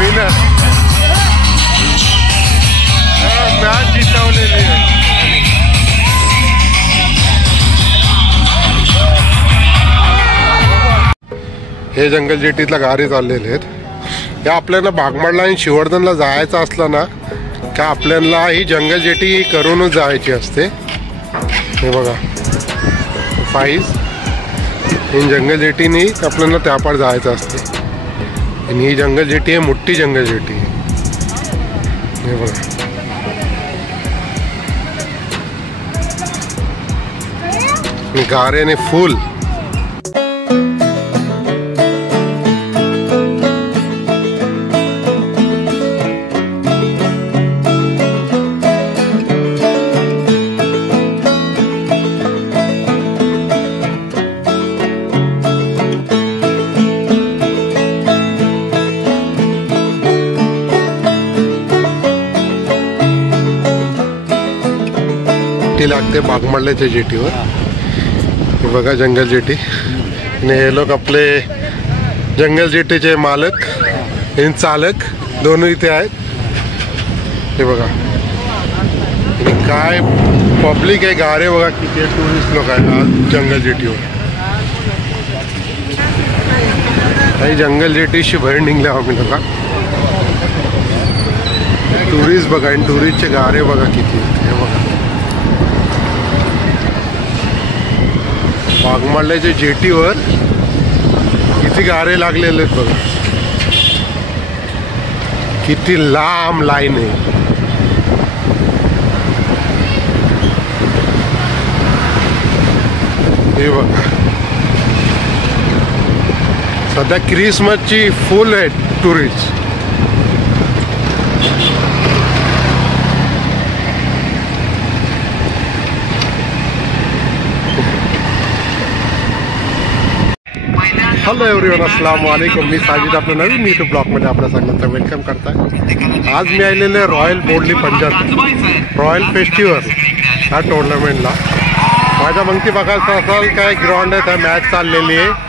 Winner match जिंकवलेली आहे। हे जंगल जेटीतला गाडी चाललेले आहेत। या आपल्याला बागमाडला आणि शिवर्धनला जायचं असलं ना का आपल्याला ही जंगल जेटी करूनच जायची असते। हे बघा फाईज इन जंगल जेटीने आपल्याला त्यापार जायचं असते आणि ही जंगल जेटी आहे मोठी जंगल जेटी आहे। हे बघा गाऱ्याने फुल लागते बागमाडल्याच्या जेटीवर। हे बघा जंगल जेटी आणि हे लोक आपले जंगल जेटीचे मालक आणि चालक दोनों इथे आहेत। हे बघा आणि काय पब्लिक आहे, गारे बघा किती टुरिस्ट लोक आहेत आज जंगल जेटीवर। काही जंगल जेटीशी बाहेर निघल्या आम्ही लोक टुरिस्ट बघा आणि टुरिस्टचे गारे बघा किती। हे बघा बागमाडल्याच्या जेटीवर किती गारे लागलेले आहेत बघा, किती लांब लाईन आहे। हे बघा सध्या क्रिसमसची फुल आहे टुरिस्ट। हॅलो एव्हरीवन, अस्सलाम वालेकुम। मी साजिद आपल्या नवीन यूट्यूब ब्लॉगमध्ये आपल्या सगळ्यांचं वेलकम करताय। आज मी आलेले royal boldly Punjab royal festival ह्या टुर्नामेंटला। माझ्या मंगती बघायचं असाल काय ग्राउंड आहे, त्या मॅच चाललेली आहे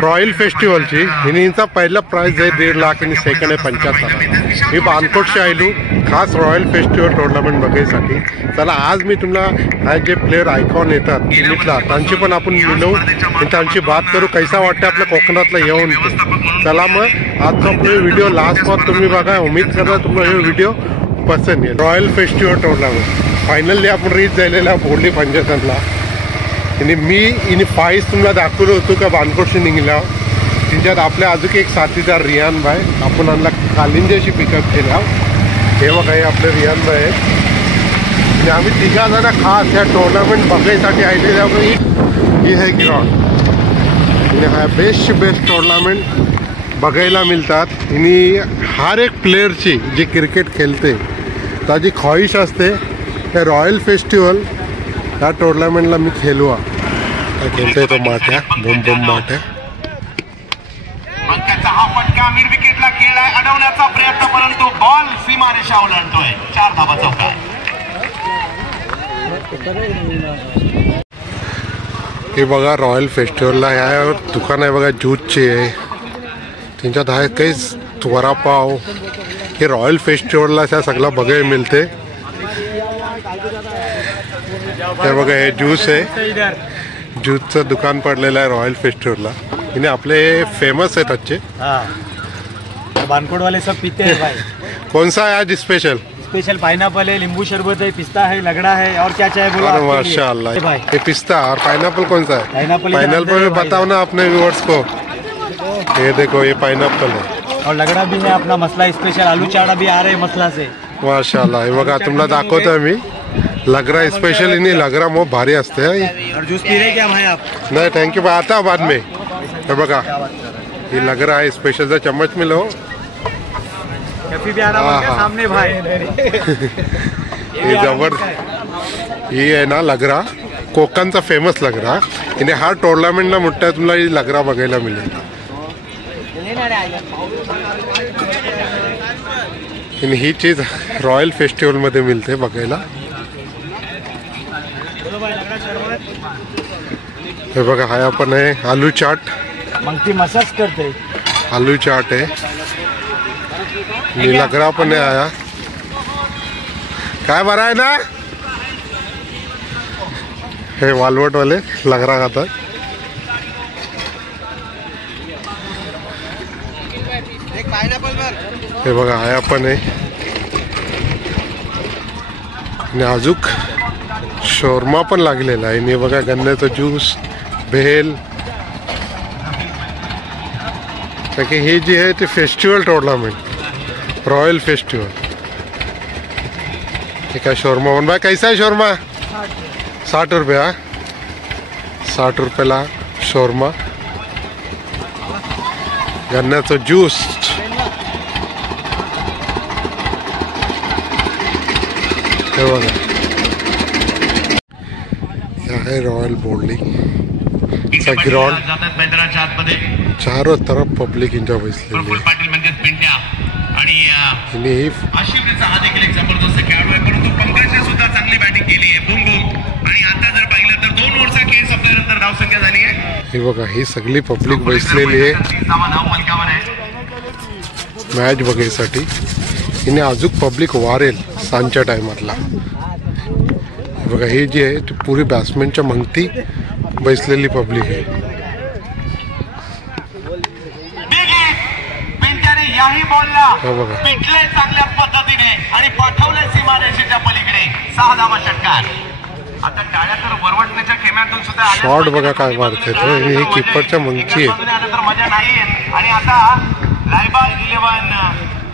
रॉयल फेस्टिवलची। हिचा पहिला प्राइज आहे 1.5 लाख आणि सेकंड आहे 75,000। मी बानकोटशी आलो खास रॉयल फेस्टिवल टुर्नामेंट बघायसाठी। चला आज मी तुम्हाला हा जे प्लेयर आयकॉन येतात लिमिटला त्यांची पण आपण मिळवू आणि त्यांची बात करू, कैसा वाटतं आपल्या कोकणातला येऊन ते। चला मग आजचा आपला व्हिडिओ लास्ट पास तुम्ही बघा, उम्मीद करा तुम्हाला हे व्हिडिओ पसंत येईल। रॉयल फेस्टिवल टुर्नामेंट फायनली आपण रीच झालेला बोर्डली पंजाबला आणि मी इनी फाईज तुम्हाला दाखवलं होतो का बानकोटशी निघला। त्यांच्यात आपल्या अजून एक साथीदार रियान भाई आपण आणला कालिंजाशी पिकअप केला। हे बघा हे आपले रियान भाई आहेत आणि आम्ही 3 जण खास ह्या टुर्नामेंट बघायसाठी आलेले आहोत। ही है ग्राउंड आणि हा बेस्ट टुर्नामेंट बघायला मिळतात आणि हर एक प्लेयरची जी क्रिकेट खेळते त्याची ख्वाहिश असते हे रॉयल फेस्टिवल ह्या टुर्नामेंटला मी खेळवा। खेळतोय तो माठ्या बुम बुम माठ्या। हा फटका मिड विकेटला खेळलाय, अडवण्याचा प्रयत्न परंतु बॉल सीमारेषा ओलांडतोय। 4 धावा चौका। हे बघा रॉयल फेस्टिवलला ह्या दुकान आहे बघा ज्यूसचे आहे, त्यांच्यात आहे काही वडापाव। हे रॉयल फेस्टिवलला ह्या सगळं बघायला मिळते। हे बघा हे ज्यूस आहे, ज्यूसचं दुकान पडलेलं आहे रॉयल फेस्टिवलला आणि आपले फेमस आहेत अच्छे बानकोट वाले सब पीते हैं भाई। कौन सा है आज स्पेशल? स्पेशल पाइनएप्पल है, नींबू शरबत है, पिस्ता है, लगड़ा है और क्या चाहिए बोलो। अरे माशाल्लाह भाई ये पिस्ता और पाइनएप्पल कौन सा है? पाइनएप्पल बताओ ना अपने व्यूअर्स को। ये देखो ये पाइनएप्पल है और लगड़ा भी है अपना मसला स्पेशल। आलू चाड़ा भी आ रहे मसला से माशाल्लाह। हे बघा तुम्हाला दाखवतोय मी लगरा स्पेशल इन्हीं लगरा मो भारी असते। और जूस पी रहे क्या भाई आप? नहीं थैंक यू भाई, आता बाद में। हे बघा ये लगरा है स्पेशलचा चम्मच मिलो कभी भी आना सामने भाई। ये जबर ये आहे ना लगरा कोकणचा फेमस लगरा आणि हा टुर्नामेंटला मोठ्या तुम्हाला लगरा बघायला मिळेल। आणि ही चीज रॉयल फेस्टिवल मध्ये मिळते बघायला। हे बघा हा आपण आहे आलू चाट, मग ती मसाज करते। आलू चाट आहे लग पण नाही आया काय बरा आहे ना हे वालवट वाले लगरा खातात हे बघा आया पण आहे आणि अजूक शोरमा पण लागलेला आहे आणि बघा गन्न्याचा ज्यूस भेल ताकि हे जे आहे ते फेस्टिवल टूर्नामेंट रॉयल फेस्टिवल ठीक है शोरमा बन भाई कैसा है शोरमा 60 रुपया 60 रुपयाला शोरमा गन्न्याचं ज्यूस हे बघा है रॉयल बोर्डली ग्राउंड मैदानाच्या आतमध्ये चारों तरफ पब्लिक एंजॉय बसलेली पाटील म्हणजे पिंट्या आणि आशिफचा हा देखील एक जबरदस्त खेळाडू आहे परंतु पंकजने सुद्धा चांगली बॅटिंग केली आहे बूम बूम आणि आता जर पाहिलं तर 2 ओव्हरचा खेळ संपल्यानंतर धावसंख्या झाली आहे हे बघा ही सगळी पब्लिक बसलेली आहे धाव मालकावर आहे मॅच बघायसाठी हिने अजून पब्लिक वारेल सांजच्या टायमातला बघा हे जे आहे ते पुरी बॅट्समॅनच्या मंगती बसलेली पब्लिक आहे याही बॉलला पिटले चांगल्या पद्धतीने आणि पाठवले सीमारेषेच्या पलीकडे 6 धावा षटकार आता टाळ्या तर वरवटण्याच्या खेम्यातून सुद्धा शॉट बघा काय मारते हे कीपरच्या मंगची आहे तर मजा नाही आणि आता लायबा 11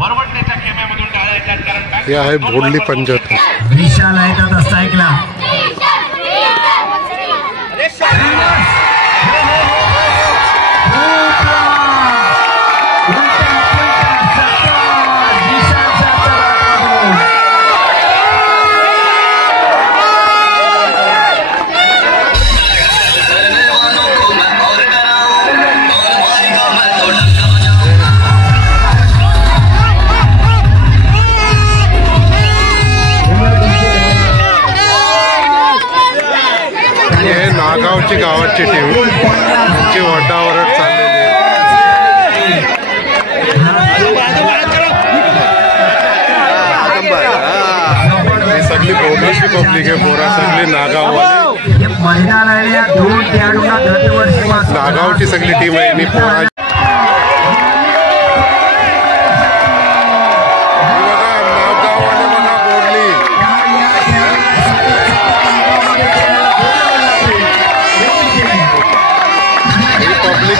वरवटण्याच्या खेम्यामधून टाळ्या येतात कारण हे आहे बोर्डली पंजाब विशाल ऐकत असता ऐकला नागावची गावाची टीम ची वडावरट चाललेली आहे सगळी बोर्डची पब्लिक आहे पोरा सगळी नागावची सगळी टीम आहे आणि पोरा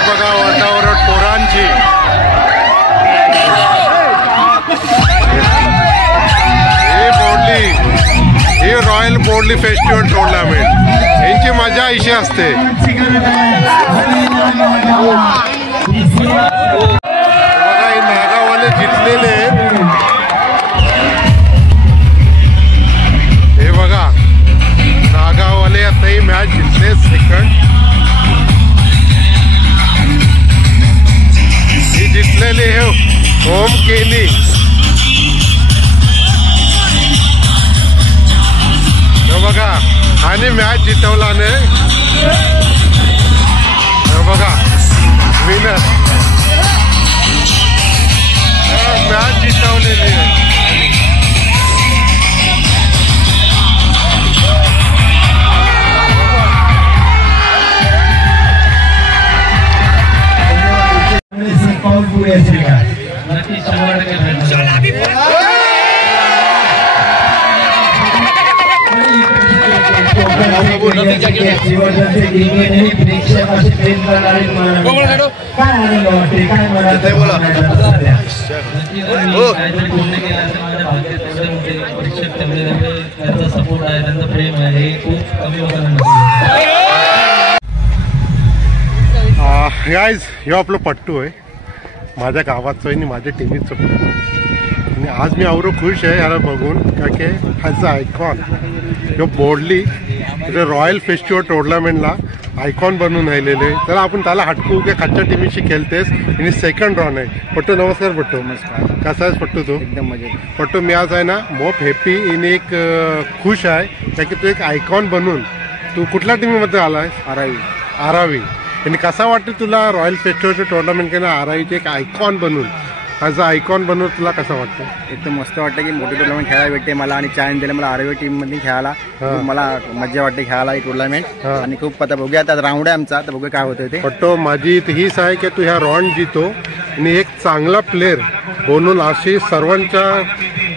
बघा वातावरण पोरांची हे बोर्डली हे रॉयल बोर्डली फेस्टिवल टूर्नामेंट यांची मजा अशी असते बघा हे नागावाले जिंकलेले हे बघा नागावाले आता ही मॅच जिंकले सेकंड जिंकलेले हे होम केली बघा आणि मॅच जितवलाने बघा विनर मॅच जितवलेली आहे गाइज ह्यो आपलं पट्टू आहे माझ्या गावाचं आणि माझ्या टीमीचं पट्टू आणि आज मी आवरो खुश आहे याला बघून का की ह्याचा आयकॉन ह्यो बोर्डली रॉयल फेस्टिवल टूर्नामेंटला आयकॉन बनून राहिलेले तर आपण त्याला हटकू की खालच्या टीमीशी खेळतेस आणि सेकंड राऊंड आहे पट्टू नमस्कार पट्टू नमस्कार कसा आहेस पट्टू तू एकदम मजेत पट्टू मी आज आहे ना मोप हॅपी इन एक खुश आहे का की तू एक आयकॉन बनून तू कुठल्या टीममध्ये आला आहेस आरावी आणि कसा वाटतं तुला रॉयल फेस्टिवलचं टूर्नामेंट केलं आरावीचे एक आयकॉन बनून ॲज अ आयकॉन बनवून तुला कसं वाटतं? एकदम मस्त वाटतं की मोठी टुर्नामेंट खेळायला भेटते मला आणि चान्स दिले मला आरवी टीममध्ये खेळायला. मला मजा वाटते खेळायला ही टुर्नामेंट आणि खूप आता बघूया आता राऊंड आहे आमचा, तर बघूया काय होतं ते. पट्टो माझी हीच आहे की तू ह्या राऊंड जितो आणि एक चांगला प्लेअर बनून अशी सर्वांच्या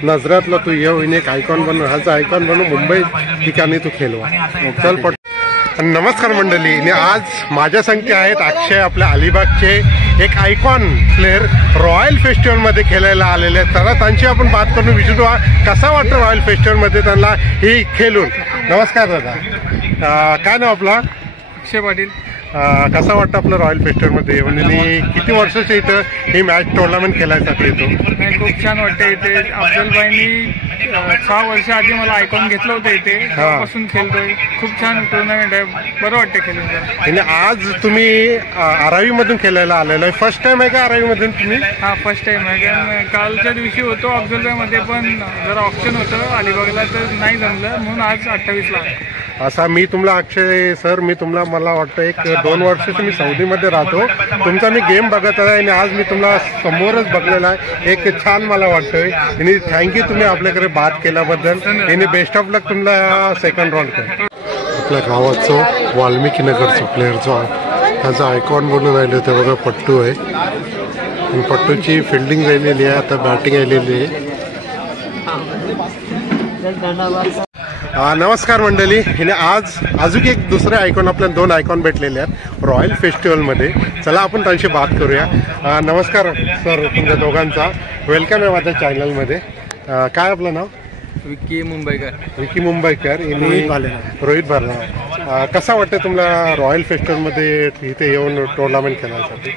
नजरातला तू येऊन एक आयकॉन बनवून ह्याचा आयकॉन बनवून मुंबई ठिकाणी तू खेळवा. चल पट्टो. नमस्कार मंडळी, आणि आज माझ्या संगती आहेत अक्षय, आपल्या अलिबागचे एक आयकॉन प्लेअर रॉयल फेस्टिवलमध्ये खेळायला आलेले आहेत. तर त्यांची आपण बात करून विचारू कसा वाटतं रॉयल फेस्टिवलमध्ये त्यांना ही खेळून. नमस्कार दादा, काय नाव आपला? अक्षय पाटील. कसा वाटतं आपलं रॉयल फेस्टिवलमध्ये म्हणजे किती वर्षाच्या इथं ही मॅच टुर्नामेंट खेळायसाठी येतो? खूप छान वाटतं इथे. अफजलबाईंनी 6 वर्ष आधी मला आयकॉन घेतलं होतं इथे, त्यापासून खेळतोय. खूप छान टुर्नामेंट आहे, बरं वाटतं खेळून. आणि आज तुम्ही आरावीमधून खेळायला आलेलो आहे. फर्स्ट टाइम आहे का आरावीमधून तुम्ही? हा फर्स्ट टाइम आहे. कारण कालच्या दिवशी होतो अफजलबाईमध्ये, पण जरा ऑप्शन होतं अलिबागला तर नाही जमलं, म्हणून आज 28ला. असा मी तुम्हाला अक्षय सर, मी तुम्हाला मला वाटतं 1-2 वर्ष मी सौदीमध्ये राहतो. तुमचा मी गेम बघत आहे आणि आज मी तुम्हाला समोरच बघलेला आहे. एक छान मला वाटतंय आणि थँक्यू तुम्ही आपल्याकडे बात केल्याबद्दल आणि बेस्ट ऑफ लक तुम्हाला सेकंड राऊंड कर. आपल्या गावाचं वाल्मिकी नगरचं प्लेअर जो आहे त्याचा आयकॉन बनून राहिले ते बघा पट्टू आहे. आणि पट्टूची फिल्डिंग राहिलेली आहे, आता बॅटिंग आलेली आहे. नमस्कार मंडळी, हिने आज अजून एक दुसरे आयकॉन, आपल्याला 2 आयकॉन भेटलेले आहेत रॉयल फेस्टिवलमध्ये. चला आपण त्यांची बात करूया. नमस्कार सर, तुमच्या दोघांचा वेलकम आहे माझ्या चॅनलमध्ये. काय आपलं नाव? विक्की मुंबईकर. विक्की मुंबईकर. रोहित भार्गव. कसा वाटतं तुम्हाला रॉयल फेस्टिवलमध्ये इथे येऊन टुर्नामेंट खेळण्यासाठी?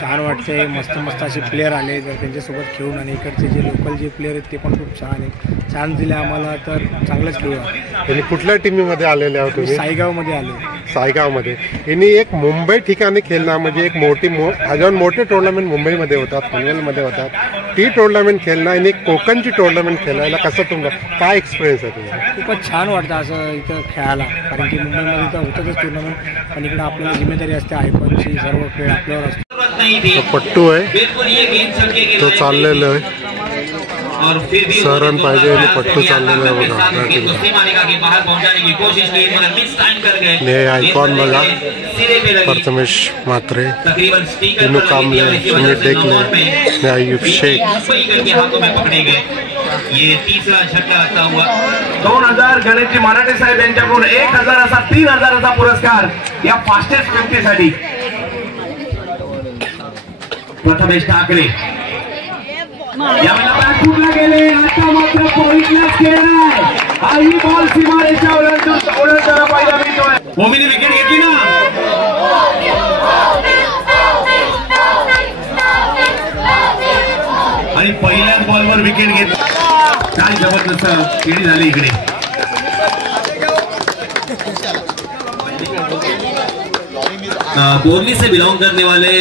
छान वाटते. मस्त मस्त असे प्लेअर आले तर त्यांच्यासोबत खेळून, आणि इकडचे जे लोकल जे प्लेअर आहेत ते पण खूप छान आहे. चान्स दिले आम्हाला तर चांगलंच खेळूया. आणि कुठल्या टीममध्ये आलेले आहोत तुम्ही? सायगावमध्ये आलो. सायगावमध्ये. यांनी एक मुंबई ठिकाणी खेळणं म्हणजे एक अजून मोठे टुर्नामेंट मुंबईमध्ये होतात, पनवेलमध्ये होतात. ती टुर्नामेंट खेळणं आणि कोकणची टुर्नामेंट खेळायला कसं तुम्हाला काय एक्सपिरियन्स आहे तुम्हाला? खूपच छान वाटतं असं इथं खेळायला, कारण की मुंबईमध्ये तर होतच टुर्नामेंट, पण इकडे आपल्याला जिम्मेदारी असते आयकॉनची, सर्व खेळ आपल्यावर असतो. पट्टू आहे तो चाललेलं आहे. सरन पाहिजे आणि पट्टू चाललेलं आहे बघा बॅटिंगला. आयकॉन बघा प्रथमेश म्हात्रे, विनू कांबळे, सुमित टेकले, आयुब शेख. ये तीसरा झटका आता हुआ 2000 गणेशजी मराठे साहेब यांच्याकडून 1000 असा 3000चा पुरस्कार या फास्टेस्ट 50 साठी. प्रथमेश ठाकरे यावेळेला बॅट फुटला गेले. आता मात्र पॉइंटलेस गेम आहे. हाही बॉल सीमारेषा ओलांडताना पाहिला मिळतोय. भूमीने विकेट घेतली ना. आणि पहिल्याच बॉलवर विकेट घेतली. काय जबरदस्त खेळी झाली इकडे. बोरली से बिलोंग करने वाले